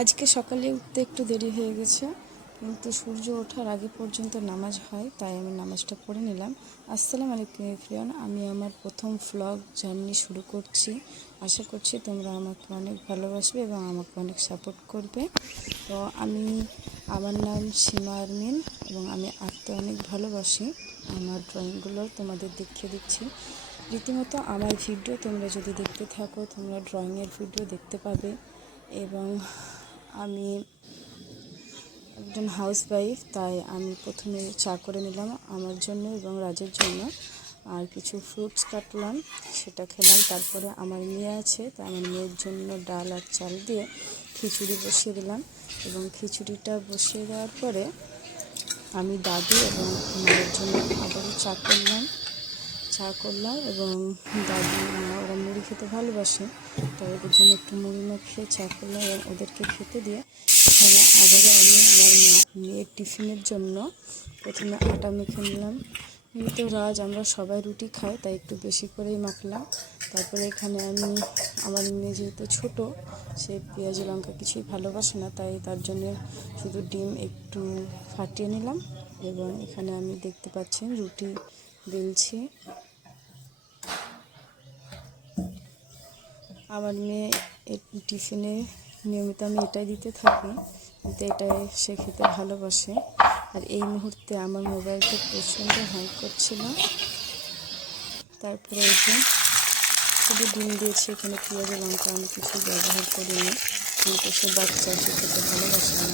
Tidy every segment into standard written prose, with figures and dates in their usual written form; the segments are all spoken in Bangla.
আজকে সকালে উঠতে একটু দেরি হয়ে গেছে, কিন্তু সূর্য ওঠার আগে পর্যন্ত নামাজ হয়, তাই আমি নামাজটা পড়ে নিলাম। আসসালামু আলাইকুম এভরিওয়ান, আমি আমার প্রথম ভ্লগ জার্নি শুরু করছি। আশা করছি তোমরা আমাকে অনেক ভালোবাসবে এবং আমাকে অনেক সাপোর্ট করবে। তো আমার নাম সীমা আরমিন এবং আমি আঁকতে অনেক ভালোবাসি। আমার ড্রয়িংগুলো তোমাদের দেখিয়ে দিচ্ছি। রীতিমতো আমার ভিডিও তোমরা যদি দেখতে থাকো, তোমরা ড্রয়িংয়ের ভিডিও দেখতে পাবে। এবং আমি একজন হাউসওয়াইফ, তাই আমি প্রথমে চা করে নিলাম আমার জন্য এবং রাজের জন্য, আর কিছু ফ্রুটস কাটলাম, সেটা খেলাম। তারপরে আমার মেয়ে আছে, তাই আমার মেয়ের জন্য ডাল আর চাল দিয়ে খিচুড়ি বসিয়ে দিলাম। এবং খিচুড়িটা বসিয়ে দেওয়ার পরে আমি দাদু এবং মায়ের জন্য আবারও চা করলাম এবং দাদু মা ওরা মুড়ি খেতে ভালোবাসে, তাই ওদের জন্য একটু মুড়ি মাখিয়ে চা করলাম এবং ওদেরকে খেতে দিয়ে এখানে আবারও আমি আমার মেয়ের টিফিনের জন্য প্রথমে আটা মেখে নিলাম। কিন্তু আমরা সবাই রুটি খাই, তাই একটু বেশি করেই মাখলাম। তারপরে এখানে আমি আমার মেয়ে যেহেতু ছোটো, সে পেঁয়াজ লঙ্কা কিছুই ভালোবাসে না, তাই তার জন্য শুধু ডিম একটু ফাটিয়ে নিলাম। এবং এখানে আমি দেখতে পাচ্ছেন রুটি বেলছি। আমার মেয়ে টিফিনে নিয়মিত আমি এটাই দিতে থাকি, কিন্তু এটাই সে খেতে ভালোবাসে। আর এই মুহূর্তে আমার মোবাইলটা প্রচণ্ড হ্যাং করছিল। তারপরে এই যে শুধু ডিম দিয়েছি, এখানে পেঁয়াজ লঙ্কা আমি কিছু ব্যবহার করিনি, কিন্তু সে বাচ্চা, সে খেতে ভালোবাসে না,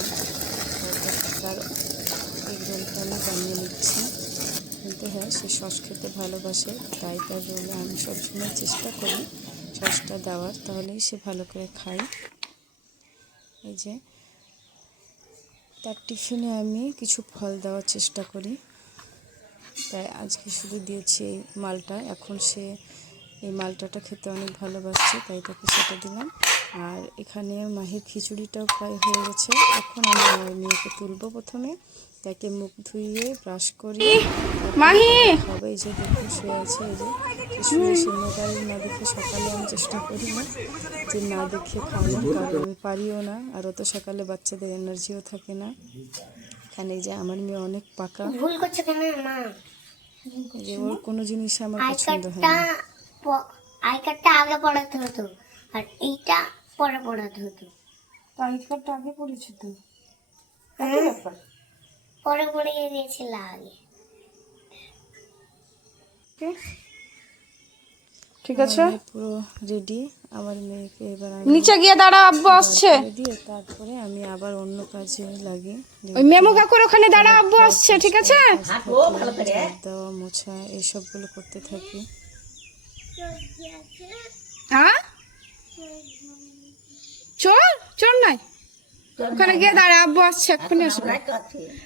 তার এগরোলটা আমি বানিয়ে নিচ্ছি। কিন্তু হ্যাঁ, সে সস খেতে ভালোবাসে, তাই তার রোলে আমি সবসময় চেষ্টা করি সসটা দেওয়ার, তাহলেই সে ভালো করে খায়। এই যে তার টিফিনে আমি কিছু ফল দেওয়ার চেষ্টা করি, তাই আজকে শুধু দিয়েছি এই মালটা। এখন সে এই মালটাটা খেতে অনেক ভালোবাসছে, তাই তাকে সেটা দিলাম। আর এখানে মাহির খিচুড়িটাও প্রায় হয়ে গেছে। এখন আমি আমার মেয়েকে তুলবো, প্রথমে তাকে মুখ ধুইয়ে ব্রাশ করি, খাবে। এই যে দেখুন শুয়ে আছে, এই যে সে মোবাইল না দেখে, সকালে আমি চেষ্টা করি না যে না দেখে খাওয়ানো, কারণ আমি পারিও না, আর অত সকালে বাচ্চাদের এনার্জিও থাকে না। এখানে এই যে আমার মেয়ে অনেক পাকা, ভুল করছে কেন মা? যে ওর কোনো জিনিস আমার পছন্দ হয় না। আই কার্ডটা আগে পড়াতে হতো আর এইটা পরে পড়াতে হতো। তো আই কার্ডটা আগে পড়েছি তো, পরে পড়িয়ে দিয়েছিল আগে। ঠিক আছে, পুরো রেডি। আমার মেয়েকে এবার নিচে গিয়ে দাঁড়া, আব্বু আসছে। দিয়ে তারপরে আমি আবার অন্য কাজে লাগি। ওই মেমো কাকুর ওখানে দাঁড়া, আব্বু আসছে। ঠিক আছে, দেওয়া মোছা এইসবগুলো করতে থাকি। হ্যাঁ চোর চোর নয়, ওখানে গিয়ে দাঁড়া, আব্বু আসছে, এক্ষুনি আসবে।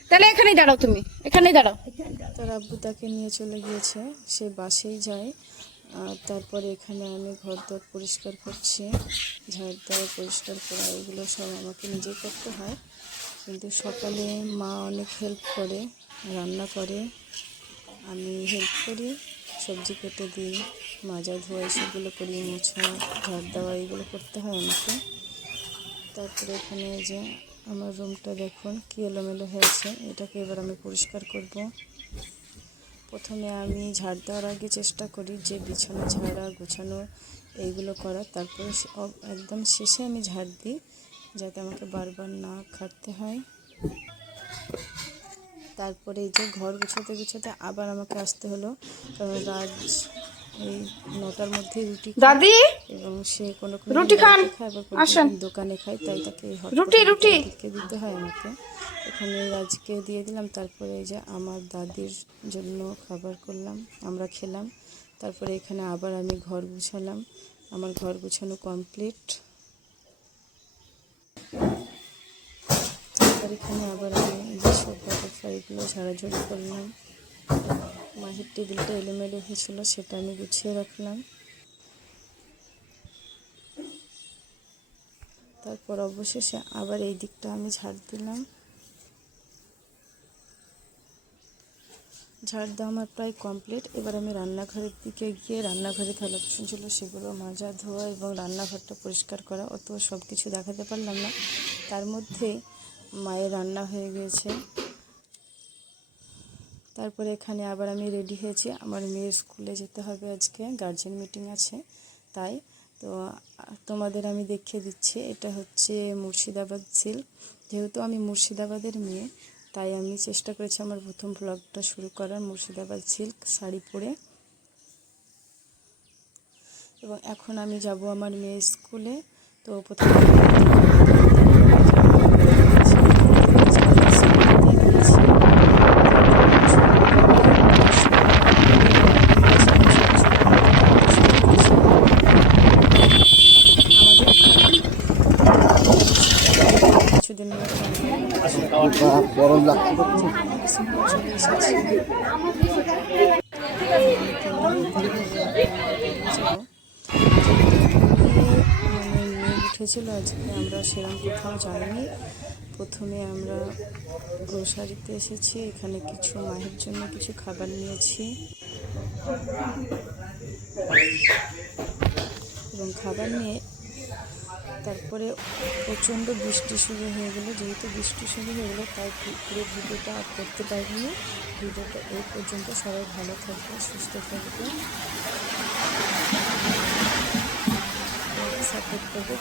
তাহলে এখানেই দাঁড়াও, তুমি এখানেই দাঁড়াও। তার আব্বু তাকে নিয়ে চলে গিয়েছে, সে বাসেই যায়। আর তারপরে এখানে আমি ঘর দর পরিষ্কার করছি, ঝাড় দেওয়া, পরিষ্কার করা, এগুলো সব আমাকে নিজেই করতে হয়। কিন্তু সকালে মা অনেক হেল্প করে, রান্না করে, আমি হেল্প করি, সবজি কেটে দিই, মাজা ধোয়া এসবগুলো করি, মোছা, ঝাড় দেওয়া, এগুলো করতে হয় আমাকে। তারপরে এখানে যে আমার রুমটা দেখুন কি এলোমেলো হয়েছে, এটাকে এবার আমি পরিষ্কার করব। প্রথমে আমি ঝাড় দেওয়ার আগে চেষ্টা করি যে বিছানা ঝাড়া, গোছানো, এইগুলো করা। তারপরে একদম শেষে আমি ঝাড় দিই, যাতে আমাকে বারবার না খাটতে হয়। তারপরে এই যে ঘর গুছাতে গুছাতে আবার আমাকে আসতে হলো, কারণ রাজ এই 9টার মধ্যেই রুটি দাদি এবং সে কোনো রুটি খান, খায়, আবার আসেন। দোকানে খায়, তাই তাকে রুটি দিতে হয় আমাকে। এখানে রাজকে দিয়ে দিলাম। তারপরে এই যে আমার দাদির জন্য খাবার করলাম, আমরা খেলাম। তারপরে এখানে আবার আমি ঘর গুছালাম, আমার ঘর গুছানো কমপ্লিট। তারপর এখানে আবার আমি যে সোফা এগুলো ঝাড়াঝাড়ি করলাম। মাহির টেবিলটা এলোমেলো হয়েছিল, সেটা আমি গুছিয়ে রাখলাম। তারপর অবশেষে আবার এই দিকটা আমি ঝাড় দিলাম। ঝাড় দেওয়া আমার প্রায় কমপ্লিট। এবার আমি রান্নাঘরের দিকে গিয়ে, রান্নাঘরে থালা বাসন ছিল সেগুলো মাজা ধোয়া এবং রান্নাঘরটা পরিষ্কার করা, অত সব কিছু দেখাতে পারলাম না, তার মধ্যে মায়ের রান্না হয়ে গিয়েছে। তারপরে এখানে আবার আমি রেডি হয়েছি, আমার মেয়ের স্কুলে যেতে হবে, আজকে গার্জেন মিটিং আছে তাই। তো তোমাদের আমি দেখিয়ে দিচ্ছি, এটা হচ্ছে মুর্শিদাবাদ সিল্ক। যেহেতু আমি মুর্শিদাবাদের মেয়ে তাই আমি চেষ্টা করেছি আমার প্রথম ব্লগটা শুরু করার মুর্শিদাবাদ সিল্ক শাড়ি পরে। এবং এখন আমি যাব আমার মেয়ের স্কুলে। তো প্রথমে কিছুদিন গরম লাগছে চলে এসেছি। মেঘ উঠেছিল আজকে, আমরা সেরকম কোথাও যাইনি। প্রথমে আমরা গ্রোসারিতে এসেছি, এখানে কিছু মায়ের জন্য কিছু খাবার নিয়েছি এবং খাবার নিয়ে তারপরে প্রচণ্ড বৃষ্টি শুরু হয়ে গেলো। যেহেতু বৃষ্টি শুরু হয়ে গেলো তাই পুরো ভিডিওটা আর করতে পারিনি। ভিডিওটা এই পর্যন্ত। সবাই ভালো থাকবে, সুস্থ থাকবে, সাপোর্ট করবে।